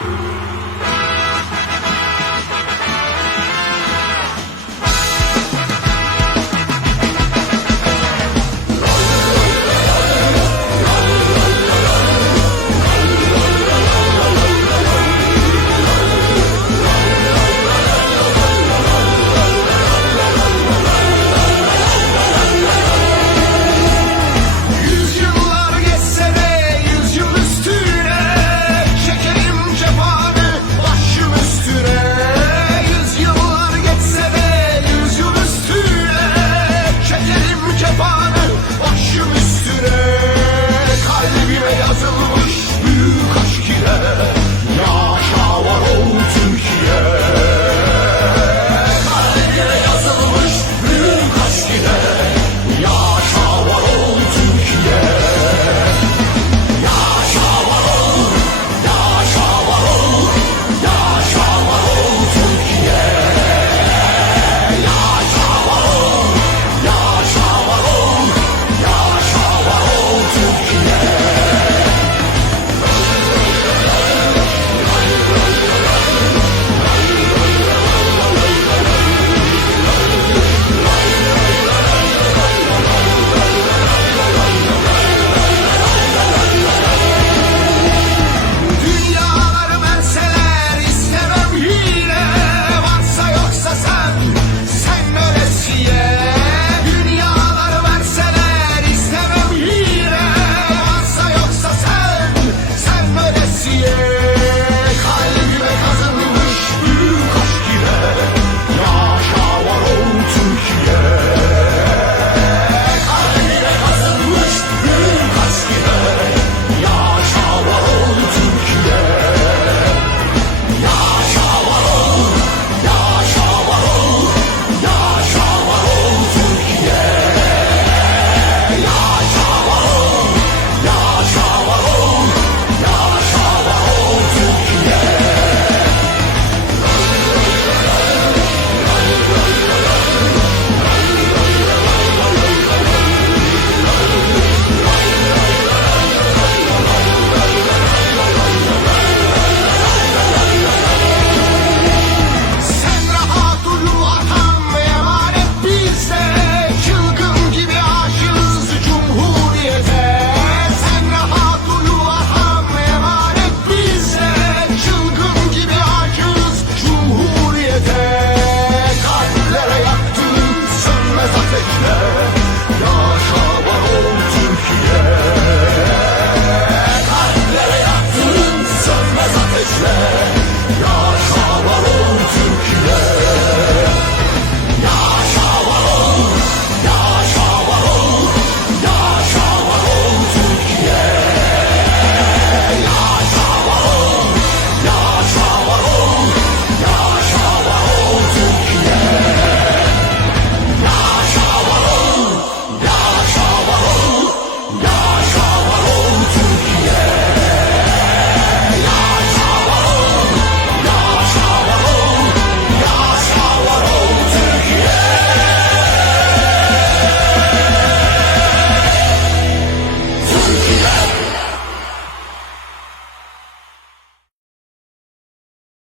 Bye.